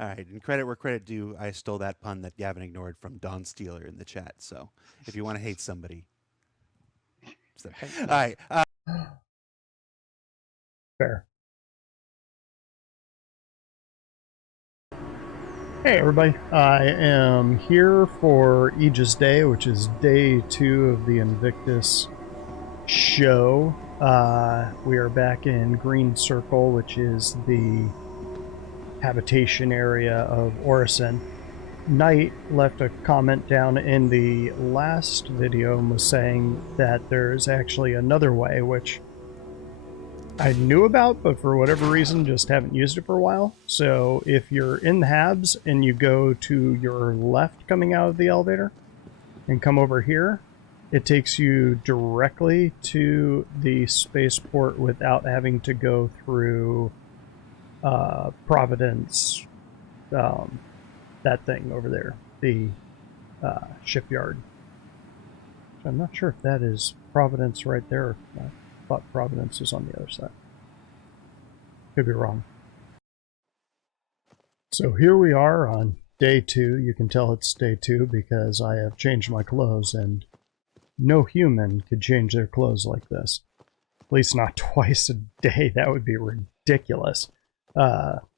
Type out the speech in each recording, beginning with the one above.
All right, and credit where credit due, I stole that pun that Gavin ignored from Don Steeler in the chat. So if you want to hate somebody, all right. Fair. Hey everybody, I am here for Aegis Day, which is day 2 of the Invictus show. We are back in Green Circle, which is the habitation area of Orison. Knight left a comment down in the last video and was saying that there's actually another way, which I knew about, but for whatever reason just haven't used it for a while. So if you're in the Habs and you go to your left coming out of the elevator and come over here, it takes you directly to the spaceport without having to go through Providence, that thing over there, the shipyard. So I'm not sure if that is Providence right there. I thought Providence was on the other side. Could be wrong. So here we are on day 2. You can tell it's day 2 because I have changed my clothes, and no human could change their clothes like this. At least not twice a day. That would be ridiculous.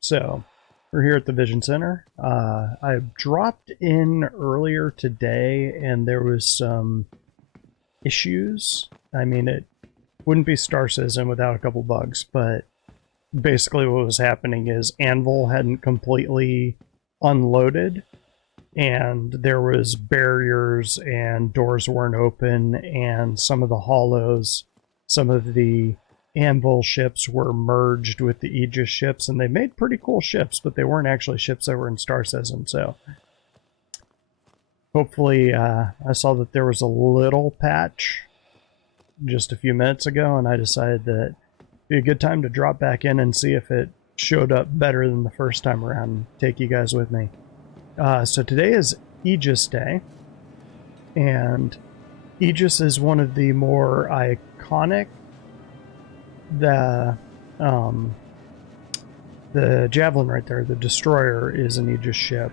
So we're here at the Vision Center. I dropped in earlier today and there was some issues. I mean, it wouldn't be Star Citizen without a couple bugs, but basically what was happening is Anvil hadn't completely unloaded and there was barriers and doors weren't open, and some of the hollows, some of the Anvil ships were merged with the Aegis ships, and they made pretty cool ships, but they weren't actually ships that were in Star Citizen. So hopefully, I saw that there was a little patch just a few minutes ago, and I decided that it'd be a good time to drop back in and see if it showed up better than the first time around and take you guys with me. So today is Aegis Day, and Aegis is one of the more iconic. The Javelin right there, the Destroyer, is an Aegis ship.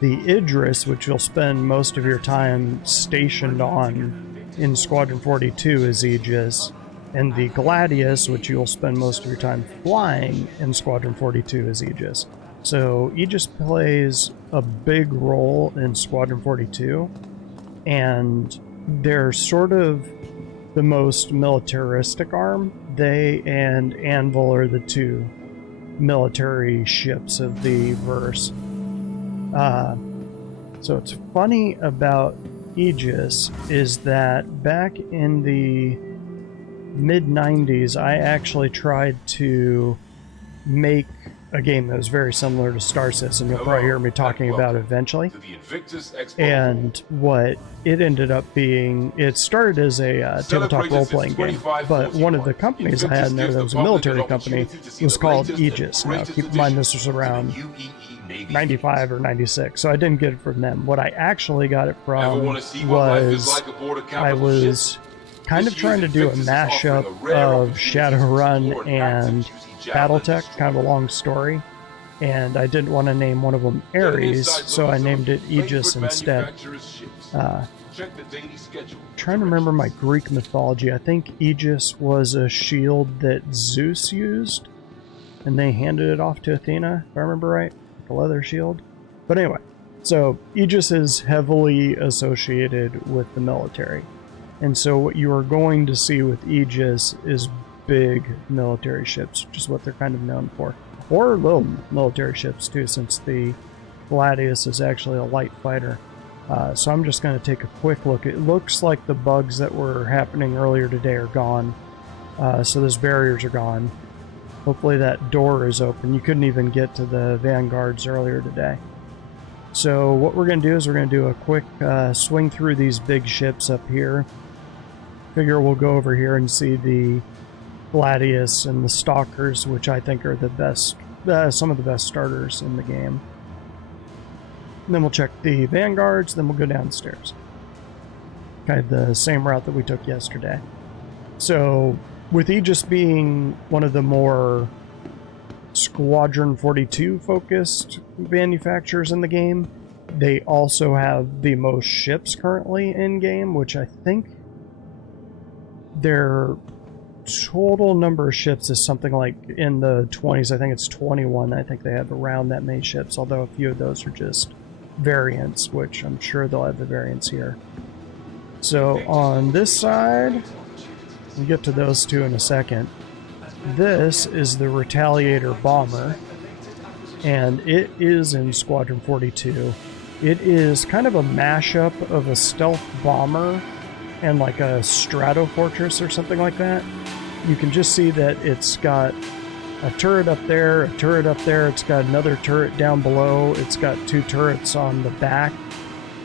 The Idris, which you'll spend most of your time stationed on in Squadron 42, is Aegis. And the Gladius, which you'll spend most of your time flying in Squadron 42, is Aegis. So Aegis plays a big role in Squadron 42, and they're sort of the most militaristic arm. They and Anvil are the two military ships of the verse. So what's funny about Aegis is that back in the mid-90s, I actually tried to make a game that was very similar to Star Citizen. You'll probably hear me talking about it eventually. And what it ended up being, it started as a tabletop role-playing game, but one of the companies I had in there that was a military company was called Aegis. Now, keep in mind this was around 95 or 96, so I didn't get it from them. What I actually got it from was I was kind of trying to do a mashup of Shadowrun and Battletech, kind of a long story, and I didn't want to name one of them Ares, so I named it Aegis instead. Trying to remember my Greek mythology. I think Aegis was a shield that Zeus used, and they handed it off to Athena, if I remember right, like a leather shield. But anyway, so Aegis is heavily associated with the military. And so what you are going to see with Aegis is big military ships, which is what they're kind of known for. Or little military ships too, since the Gladius is actually a light fighter. So I'm just going to take a quick look. It looks like the bugs that were happening earlier today are gone. So those barriers are gone. Hopefully that door is open. You couldn't even get to the Vanguards earlier today. So what we're going to do is we're going to do a quick swing through these big ships up here. Figure we'll go over here and see the Gladius and the Stalkers, which I think are the best, some of the best starters in the game. And then we'll check the Vanguards, then we'll go downstairs. Kind of the same route that we took yesterday. So, with Aegis being one of the more Squadron 42 focused manufacturers in the game. They also have the most ships currently in game, which I think their total number of ships is something like in the 20s. I think it's 21. I think they have around that many ships, although a few of those are just variants, which I'm sure they'll have the variants here. So on this side, we'll get to those two in a second. This is the Retaliator bomber, and it is in Squadron 42. It is kind of a mashup of a stealth bomber and like a Stratofortress or something like that. You can just see that it's got a turret up there, a turret up there, it's got another turret down below, it's got two turrets on the back.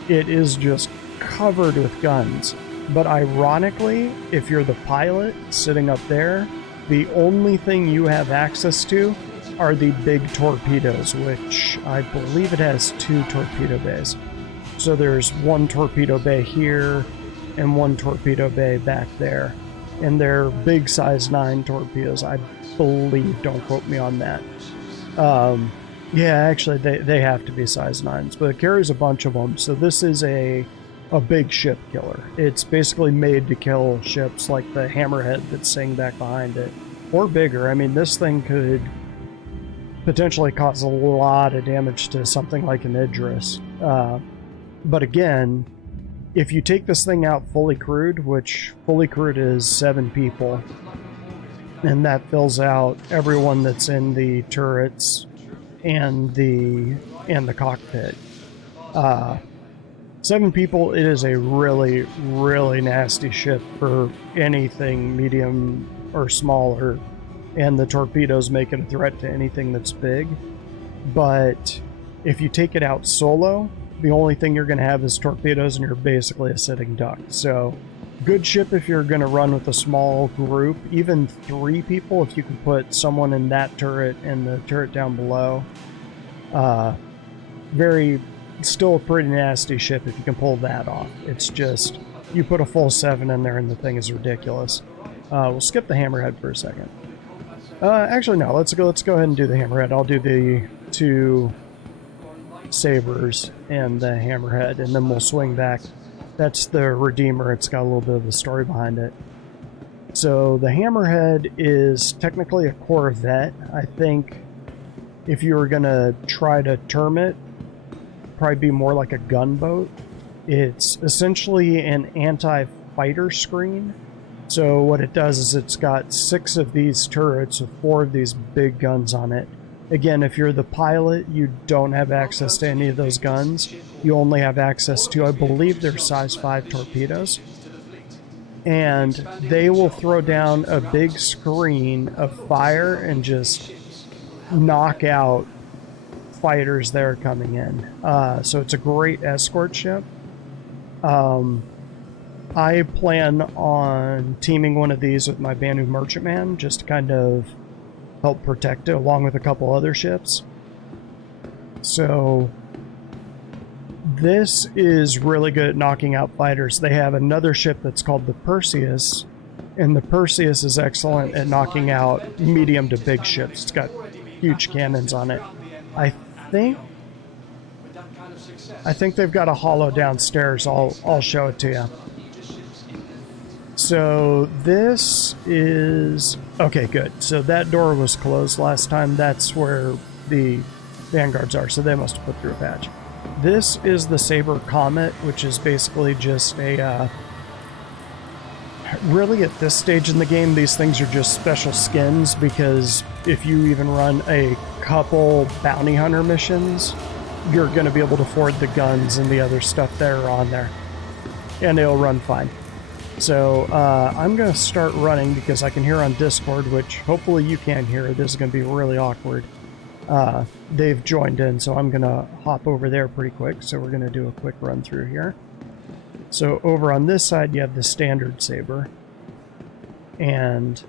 It is just covered with guns. But ironically, if you're the pilot sitting up there, the only thing you have access to are the big torpedoes, which I believe it has 2 torpedo bays. So there's one torpedo bay here and one torpedo bay back there. And they're big size 9 torpedoes, I believe. Don't quote me on that. Yeah, actually, they have to be size 9s, but it carries a bunch of them. So this is a big ship killer. It's basically made to kill ships like the Hammerhead that's sitting back behind it, or bigger. I mean, this thing could potentially cause a lot of damage to something like an Idris. But again, if you take this thing out fully crewed, which fully crewed is 7 people, and that fills out everyone that's in the turrets and the cockpit. 7 people, it is a really, really nasty ship for anything medium or smaller, and the torpedoes make it a threat to anything that's big. But if you take it out solo, the only thing you're going to have is torpedoes, and you're basically a sitting duck. So, good ship if you're going to run with a small group, even 3 people, if you can put someone in that turret and the turret down below. Still a pretty nasty ship if you can pull that off. It's just, you put a full 7 in there and the thing is ridiculous. We'll skip the Hammerhead for a second. Actually, no, let's go ahead and do the Hammerhead. I'll do the 2 sabers and the Hammerhead, and then we'll swing back. That's the Redeemer. It's got a little bit of a story behind it. So the Hammerhead is technically a Corvette. I think if you were going to try to term it, probably be more like a gunboat. It's essentially an anti-fighter screen. So what it does is it's got 6 of these turrets with 4 of these big guns on it. Again, if you're the pilot, you don't have access to any of those guns. You only have access to, I believe they're size 5 torpedoes. And they will throw down a big screen of fire and just knock out fighters that are coming in. So it's a great escort ship. I plan on teaming one of these with my Banu Merchantman just to kind of help protect it along with a couple other ships. So this is really good at knocking out fighters. They have another ship that's called the Perseus, and the Perseus is excellent at knocking out medium to big ships. It's got huge cannons on it. I think they've got a holo downstairs. I'll show it to you. So this is... Okay, good. So that door was closed last time. That's where the Vanguards are, so they must have put through a patch. This is the Saber Comet, which is basically just a... Really, at this stage in the game, these things are just special skins, because if you even run a couple bounty hunter missions, you're going to be able to afford the guns and the other stuff that are on there. And it'll run fine. So I'm going to start running because I can hear on Discord, which hopefully you can hear. This is going to be really awkward. They've joined in, so I'm going to hop over there pretty quick. So we're going to do a quick run through here. So over on this side, you have the standard Saber. And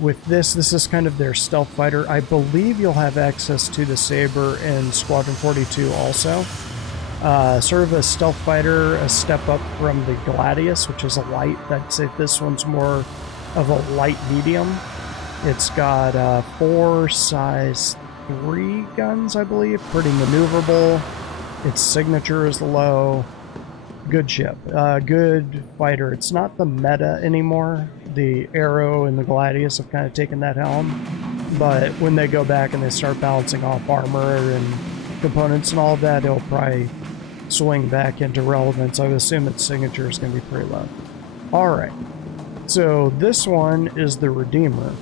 with this is kind of their stealth fighter. I believe you'll have access to the Saber in Squadron 42 also. Sort of a stealth fighter, a step up from the Gladius, which is a light. I'd say this one's more of a light medium. It's got 4 size 3 guns, I believe. Pretty maneuverable. Its signature is low. Good ship. Good fighter. It's not the meta anymore. The Arrow and the Gladius have kind of taken that helm. But when they go back and they start balancing off armor and components and all of that, it'll probably swing back into relevance. I would assume its signature is going to be pretty low. Alright. So this one is the Redeemer.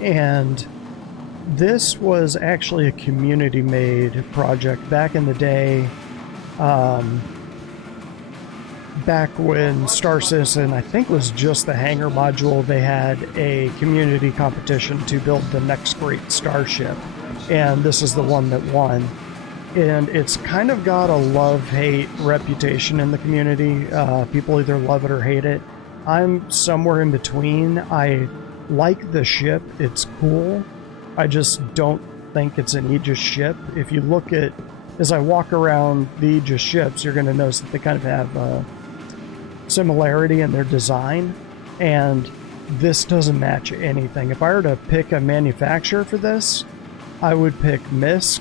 And this was actually a community-made project back in the day. Back when Star Citizen, I think, was just the hangar module, they had a community competition to build the next great starship. And this is the one that won. And it's kind of got a love-hate reputation in the community. People either love it or hate it. I'm somewhere in between. I like the ship. It's cool. I just don't think it's an Aegis ship. If you look at, as I walk around the Aegis ships, you're going to notice that they kind of have a similarity in their design, and this doesn't match anything. If I were to pick a manufacturer for this, I would pick Misk.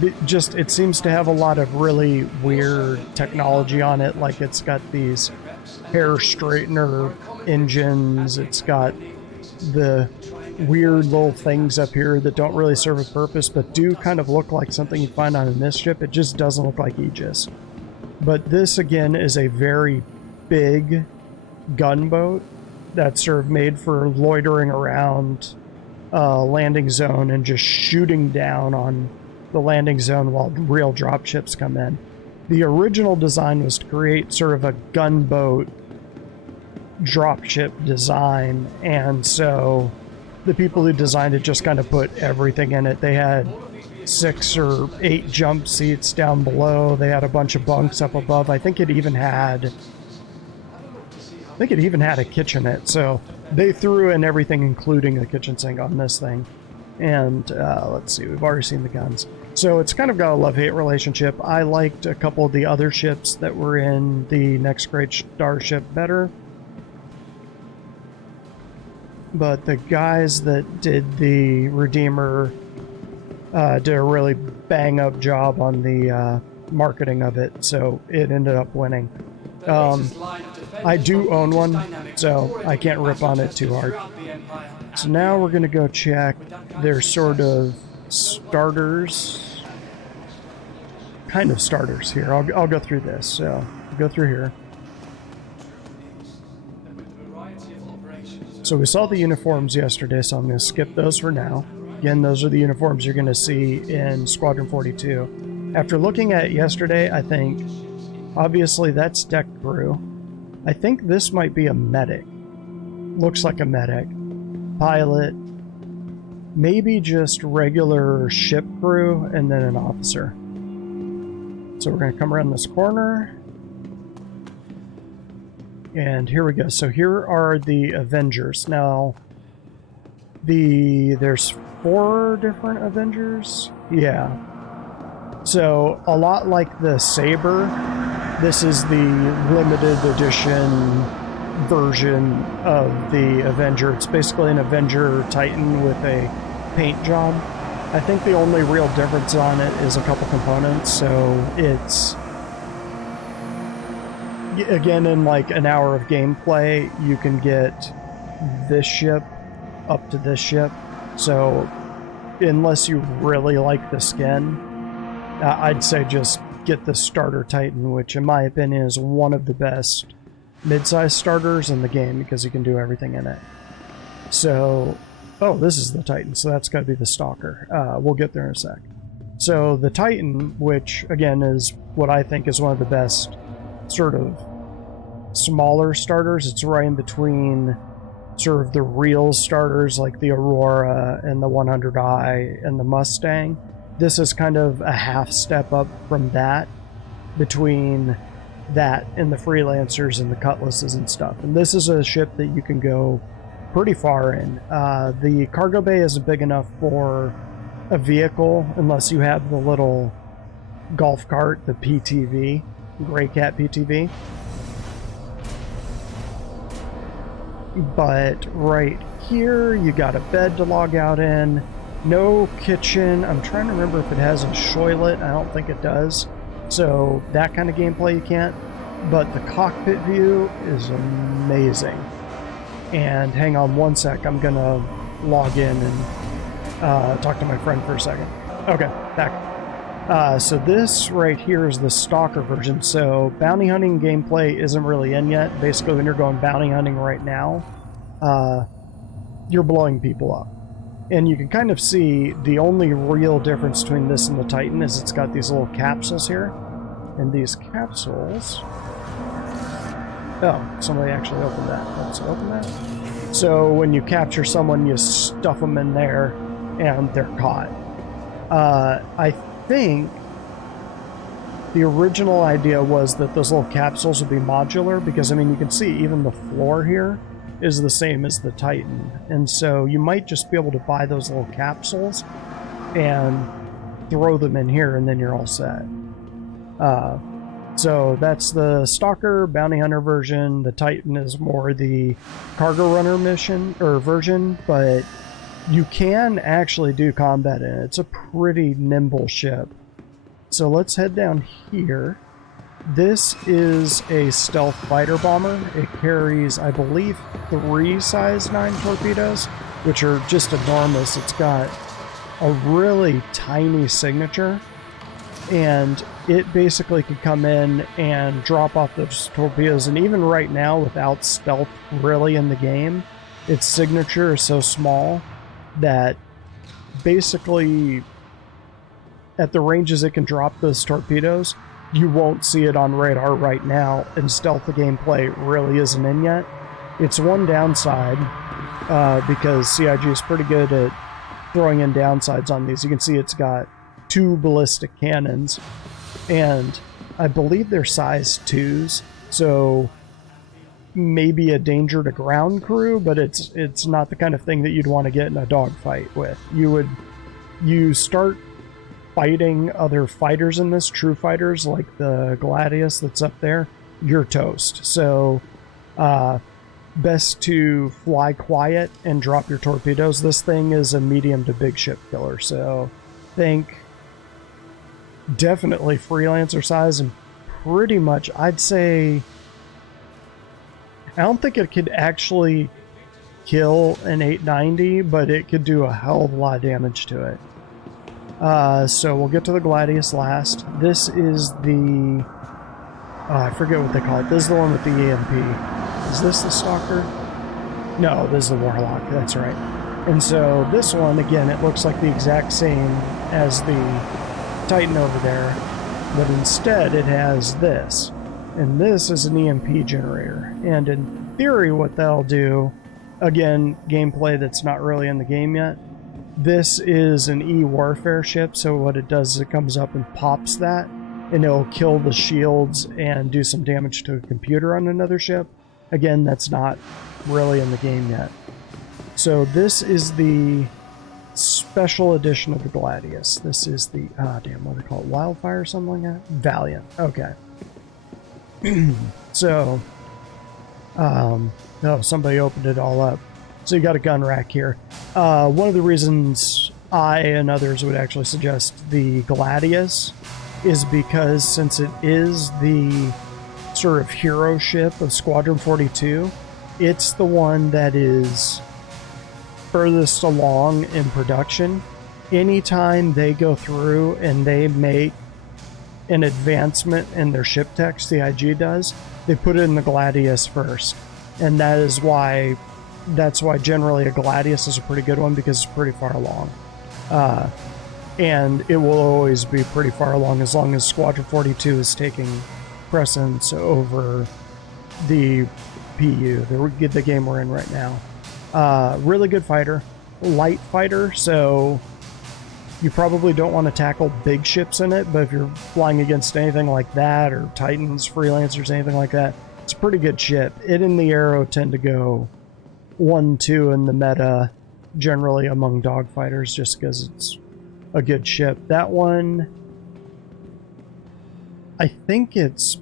It seems to have a lot of really weird technology on it, like it's got these hair straightener engines, it's got the weird little things up here that don't really serve a purpose but do kind of look like something you'd find on a Mist ship. It just doesn't look like Aegis. But this again is a very big gunboat that's sort of made for loitering around landing zone and just shooting down on the landing zone while real dropships come in. The original design was to create sort of a gunboat dropship design, and so the people who designed it just kind of put everything in it. They had 6 or 8 jump seats down below. They had a bunch of bunks up above. I think it even had a kitchenette. So they threw in everything, including the kitchen sink, on this thing. And let's see, we've already seen the guns. So it's kind of got a love-hate relationship. I liked a couple of the other ships that were in the Next Great Starship better. But the guys that did the Redeemer did a really bang-up job on the marketing of it, so it ended up winning. I do own one, so I can't rip on it too hard. So now we're going to go check their sort of starters. Kind of starters here. I'll go through this. So go through here. So we saw the uniforms yesterday, so I'm going to skip those for now. Again, those are the uniforms you're going to see in Squadron 42. After looking at it yesterday, I think, obviously that's deck crew. I think this might be a medic. Looks like a medic. Pilot. Maybe just regular ship crew, and then an officer. So we're going to come around this corner. And here we go. So here are the Avengers. Now, there's 4 different Avengers? Yeah. So, a lot like the Saber, this is the limited edition version of the Avenger. It's basically an Avenger Titan with a paint job. I think the only real difference on it is a couple components, so it's... Again, in like an hour of gameplay, you can get this ship up to this ship. So, unless you really like the skin, I'd say just get the starter Titan, which in my opinion is one of the best mid-sized starters in the game because you can do everything in it. So, oh, this is the Titan, so that's got to be the Stalker. We'll get there in a sec. So, the Titan, which again is what I think is one of the best sort of smaller starters. It's right in between sort of the real starters like the Aurora and the 100i and the Mustang. This is kind of a half step up from that, between that and the Freelancers and the Cutlasses and stuff. And this is a ship that you can go pretty far in. The cargo bay isn't big enough for a vehicle unless you have the little golf cart, the PTV, Gray Cat PTV. But right here, you got a bed to log out in. No kitchen. I'm trying to remember if it has a toilet. I don't think it does. So that kind of gameplay you can't. But the cockpit view is amazing. And hang on one sec. I'm going to log in and talk to my friend for a second. Okay, back. So this right here is the Stalker version. So bounty hunting gameplay isn't really in yet. Basically, when you're going bounty hunting right now, you're blowing people up. And you can kind of see the only real difference between this and the Titan is it's got these little capsules here. And these capsules... Oh, somebody actually opened that. Let's open that. So when you capture someone, you stuff them in there, and they're caught. I think the original idea was that those little capsules would be modular, because, I mean, you can see even the floor here is the same as the Titan. And so you might just be able to buy those little capsules and throw them in here, and then you're all set. So that's the Stalker Bounty Hunter version. The Titan is more the Cargo Runner mission or version, but you can actually do combat in it. It's a pretty nimble ship. So let's head down here. This is a stealth fighter bomber. It carries, I believe, 3 size 9 torpedoes, which are just enormous. It's got a really tiny signature, and it basically could come in and drop off those torpedoes. And even right now, without stealth really in the game, its signature is so small that basically at the ranges it can drop those torpedoes, you won't see it on radar right now, and stealth gameplay really isn't in yet. It's one downside, because CIG is pretty good at throwing in downsides on these. You can see it's got 2 ballistic cannons, and I believe they're size 2s, so maybe a danger to ground crew, but it's not the kind of thing that you'd want to get in a dogfight with. You start fighting other fighters in this, true fighters like the Gladius that's up there, you're toast. So best to fly quiet and drop your torpedoes. This thing is a medium to big ship killer, so think definitely freelancer size, and pretty much I'd say I don't think it could actually kill an 890, but it could do a hell of a lot of damage to it. So we'll get to the Gladius last. This is the... I forget what they call it. This is the one with the EMP. Is this the Stalker? No, this is the Warlock. That's right. And so this one, again, it looks like the exact same as the Titan over there, but instead it has this. And this is an EMP generator. And in theory, what they'll do, again, gameplay that's not really in the game yet, this is an E-warfare ship, so what it does is it comes up and pops that, and it'll kill the shields and do some damage to a computer on another ship. Again, that's not really in the game yet. So this is the special edition of the Gladius. This is the, what do they call it, Wildfire or something like that? Valiant, okay. So, oh, somebody opened it all up. So you got a gun rack here. One of the reasons I and others would actually suggest the Gladius is because since it is the sort of hero ship of Squadron 42, it's the one that is furthest along in production. Anytime they go through and they make an advancement in their ship tech, CIG does, they put it in the Gladius first. And that's why generally a Gladius is a pretty good one, because it's pretty far along. And it will always be pretty far along as Squadron 42 is taking precedence over the PU, the game we're in right now. Really good fighter, light fighter, so you probably don't want to tackle big ships in it, but if you're flying against anything like that, or Titans, Freelancers, anything like that, it's a pretty good ship. It and the Arrow tend to go 1-2 in the meta, generally among dogfighters, just because it's a good ship. That one, I think its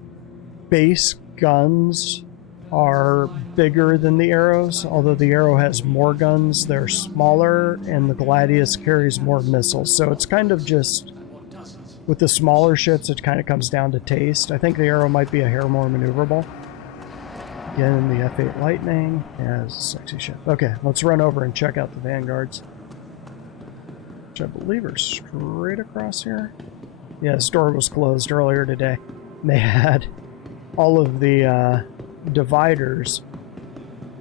base guns are bigger than the Arrows. Although the Arrow has more guns, they're smaller, and the Gladius carries more missiles. So it's kind of just, with the smaller ships, it kind of comes down to taste. I think the Arrow might be a hair more maneuverable. Again, the F8 Lightning. Yeah, it's a sexy ship. Okay, let's run over and check out the Vanguards, which I believe are straight across here. Yeah, the store was closed earlier today. They had all of the dividers,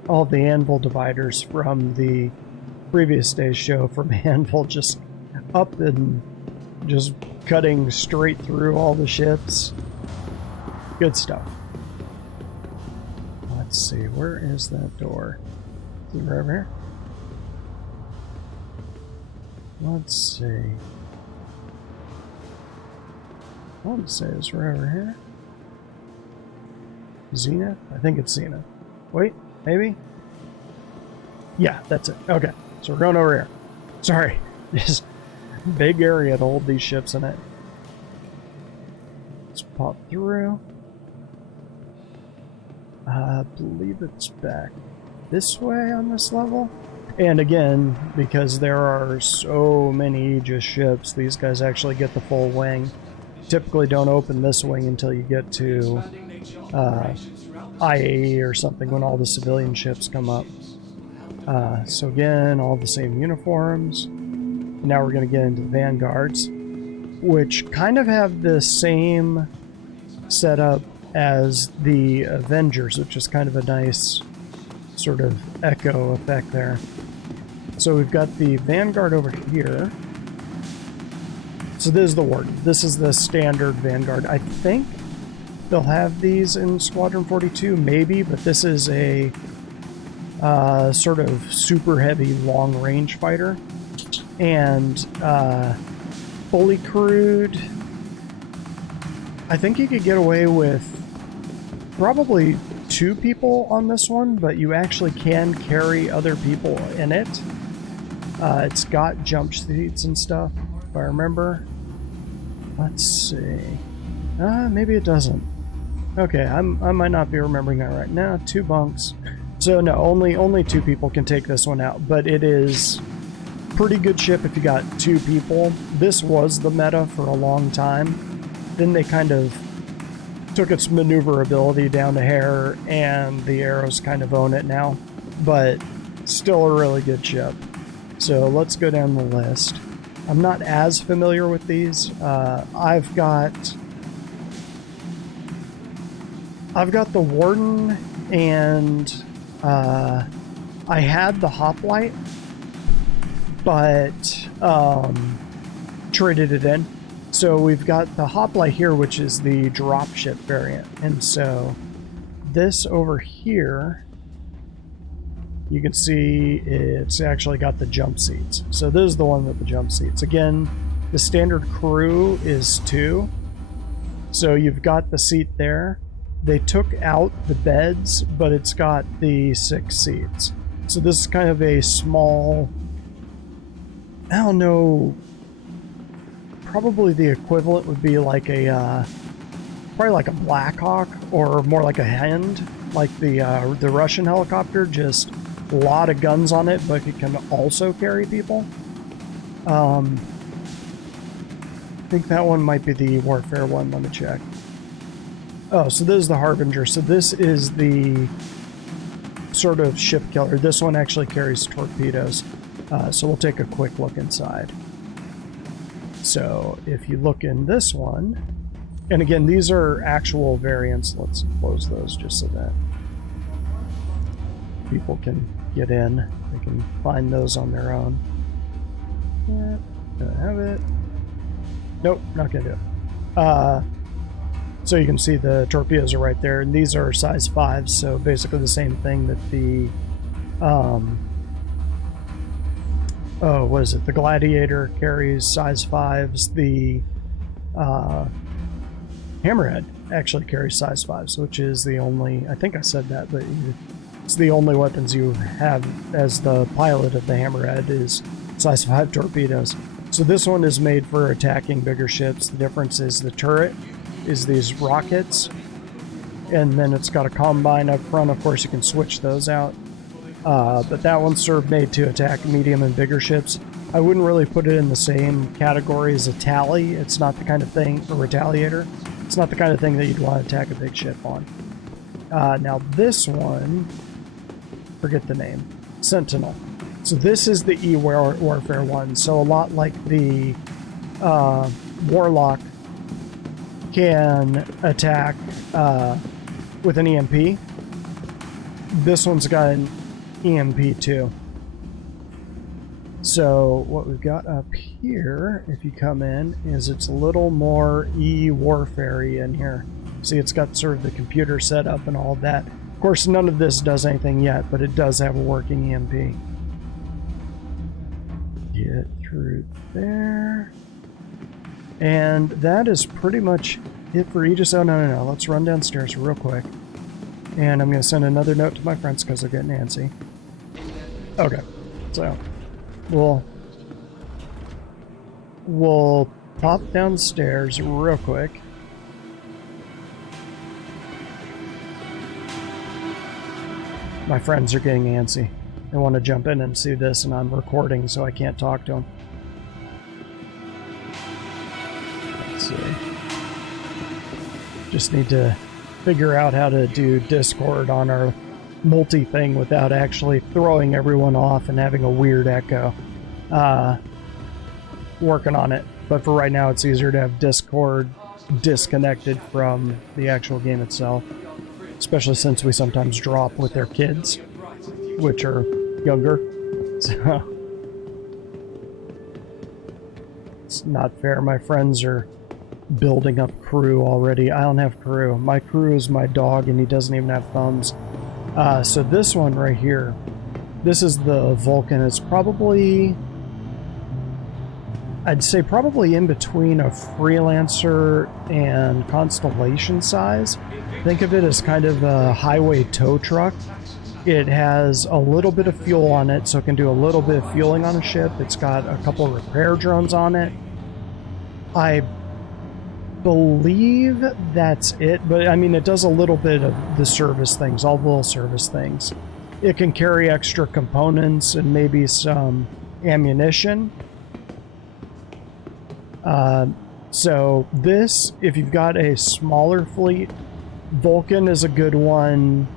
all the anvil dividers from the previous day's show from Anvil just up and just cutting straight through all the ships. Good stuff. Let's see, where is that door? Is it right over here? Let's see. I want to say it's right over here. Zenith? I think it's Zenith. Wait, maybe? Yeah, that's it. Okay, so we're going over here. Sorry, just big area to hold these ships in it. Let's pop through. I believe it's back this way on this level. And again, because there are so many Aegis ships, these guys actually get the full wing. Typically don't open this wing until you get to IAE or something, when all the civilian ships come up. So again, all the same uniforms. Now we're going to get into the Vanguards, which kind of have the same setup as the Avengers, which is kind of a nice sort of echo effect there. So we've got the Vanguard over here. So this is the Warden. This is the standard Vanguard. I think they'll have these in Squadron 42, maybe, but this is a sort of super heavy long-range fighter. And fully crewed, I think you could get away with probably 2 people on this one, but you actually can carry other people in it. It's got jump seats and stuff, if I remember. Let's see. Maybe it doesn't. Okay, I might not be remembering that right now. 2 bunks. So no, only 2 people can take this one out, but it is pretty good ship if you got 2 people. This was the meta for a long time. Then they kind of took its maneuverability down to hair, and the Arrows kind of own it now. But still a really good ship. So let's go down the list. I'm not as familiar with these. I've got the Warden, and I had the Hoplite, but traded it in. So we've got the Hoplite here, which is the dropship variant. And so this over here, you can see it's actually got the jump seats. So this is the one with the jump seats. Again, the standard crew is 2. So you've got the seat there. They took out the beds, but it's got the 6 seats. So this is kind of a small, I don't know, probably the equivalent would be like a, probably like a Black Hawk, or more like a Hind, like the Russian helicopter, just a lot of guns on it, but it can also carry people. I think that one might be the Warfare one, let me check. Oh, so this is the Harbinger. So this is the sort of ship killer. This one actually carries torpedoes. So we'll take a quick look inside. So if you look in this one, and again, these are actual variants. Let's close those just so that people can get in. They can find those on their own. Yeah, gonna have it. Nope, not gonna do it. So you can see the torpedoes are right there, and these are size 5, so basically the same thing that the what is it? The Gladiator carries size 5s. The Hammerhead actually carries size 5s, which is the only, I think I said that, but it's the only weapons you have as the pilot of the Hammerhead is size 5 torpedoes. So this one is made for attacking bigger ships. The difference is the turret is these rockets, and then it's got a combine up front. Of course, you can switch those out. But that one's sort of made to attack medium and bigger ships. I wouldn't really put it in the same category as a tally. It's not the kind of thing, or retaliator. It's not the kind of thing that you'd want to attack a big ship on. Now this one, forget the name, Sentinel. So this is the E-Warfare one. So a lot like the Warlock can attack with an EMP. This one's got an EMP too. So what we've got up here, if you come in, is it's a little more E-Warfare-y in here. See, it's got sort of the computer set up and all of that. Of course, none of this does anything yet, but it does have a working EMP. Get through there. And that is pretty much it for Aegis. Oh, no. Let's run downstairs real quick. And I'm going to send another note to my friends because they're getting antsy. Okay. So, we'll pop downstairs real quick. My friends are getting antsy. They want to jump in and see this, and I'm recording, so I can't talk to them. Let's see. Just need to figure out how to do Discord on our multi-thing without actually throwing everyone off and having a weird echo. Working on it. But for right now, it's easier to have Discord disconnected from the actual game itself. Especially since we sometimes drop with their kids, which are younger. So it's not fair. My friends are building up crew already. I don't have crew. My crew is my dog, and he doesn't even have thumbs. So this one right here, this is the Vulcan. It's probably, I'd say probably in between a Freelancer and Constellation size. Think of it as kind of a highway tow truck. It has a little bit of fuel on it, so it can do a little bit of fueling on a ship. It's got a couple of repair drones on it. I believe that's it, but I mean, it does a little bit of the service things, all the little service things. It can carry extra components and maybe some ammunition. So this, if you've got a smaller fleet, Vulcan is a good one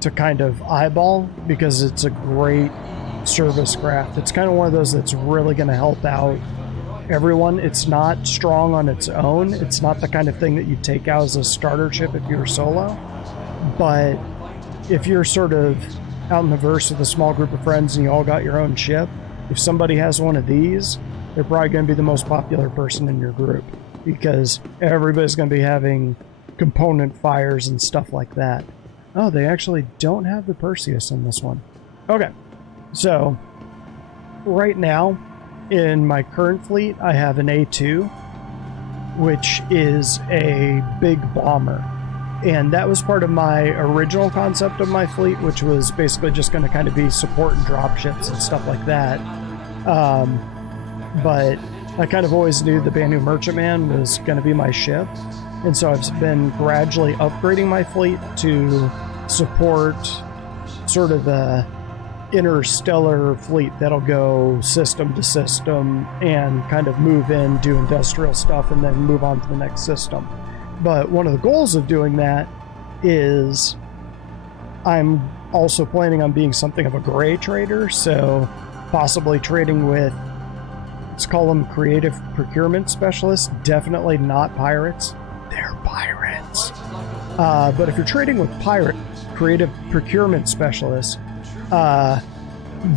to kind of eyeball because it's a great service craft. It's kind of one of those that's really going to help out everyone. It's not strong on its own. It's not the kind of thing that you take out as a starter ship if you're solo. But if you're sort of out in the verse with a small group of friends and you all got your own ship, if somebody has one of these, they're probably going to be the most popular person in your group because everybody's going to be having component fires and stuff like that. Oh, they actually don't have the Perseus in this one. Okay, so right now in my current fleet, I have an A2, which is a big bomber. And that was part of my original concept of my fleet, which was basically just going to kind of be support and drop ships and stuff like that. But I kind of always knew the Banu Merchantman was going to be my ship. And so I've been gradually upgrading my fleet to support sort of the interstellar fleet that'll go system to system and kind of move in, do industrial stuff, and then move on to the next system. But one of the goals of doing that is I'm also planning on being something of a gray trader, so possibly trading with, let's call them creative procurement specialists, definitely not pirates. They're pirates. But if you're trading with creative procurement specialists,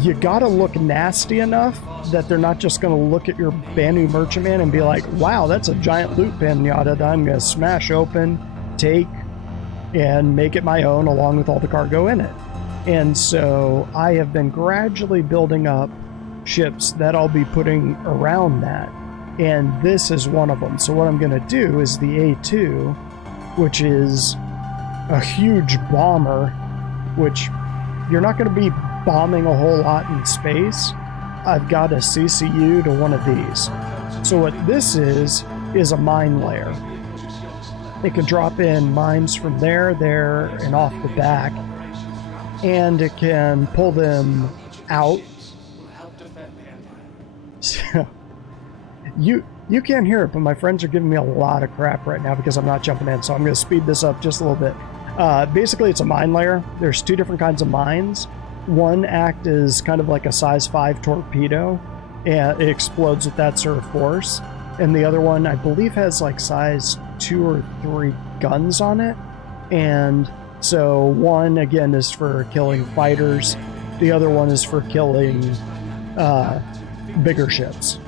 you gotta look nasty enough that they're not just gonna look at your Banu Merchantman and be like, wow, that's a giant loot pinata that I'm gonna smash open, take, and make it my own along with all the cargo in it. And so I have been gradually building up ships that I'll be putting around that. And this is one of them. So what I'm going to do is the A2, which is a huge bomber, which you're not going to be bombing a whole lot in space. I've got a CCU to one of these. So what this is a mine layer. It can drop in mines from there, and off the back. And it can pull them out. So, you can't hear it, but my friends are giving me a lot of crap right now because I'm not jumping in, so I'm going to speed this up just a little bit. Basically, it's a mine layer. There's two different kinds of mines. One act is kind of like a size 5 torpedo, and it explodes with that sort of force. And the other one, I believe, has like size 2 or 3 guns on it. And so one, again, is for killing fighters. The other one is for killing bigger ships.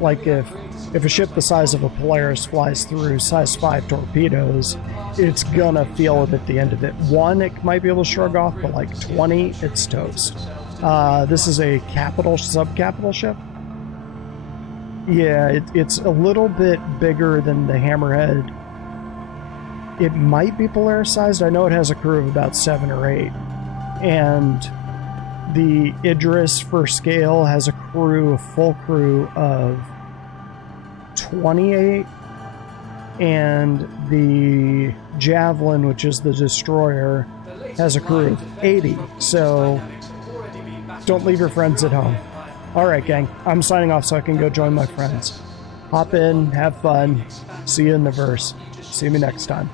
Like if a ship the size of a Polaris flies through size 5 torpedoes, it's gonna feel it at the end of it. 1, it might be able to shrug off, but like 20, it's toast. This is a sub-capital ship. Yeah, it's a little bit bigger than the Hammerhead. It might be Polaris sized. I know it has a crew of about 7 or 8. And the Idris, for scale, has a full crew of 28. And the Javelin, which is the destroyer, has a crew of 80. So don't leave your friends at home. Alright, gang, I'm signing off so I can go join my friends. Hop in, have fun, see you in the verse. See me next time.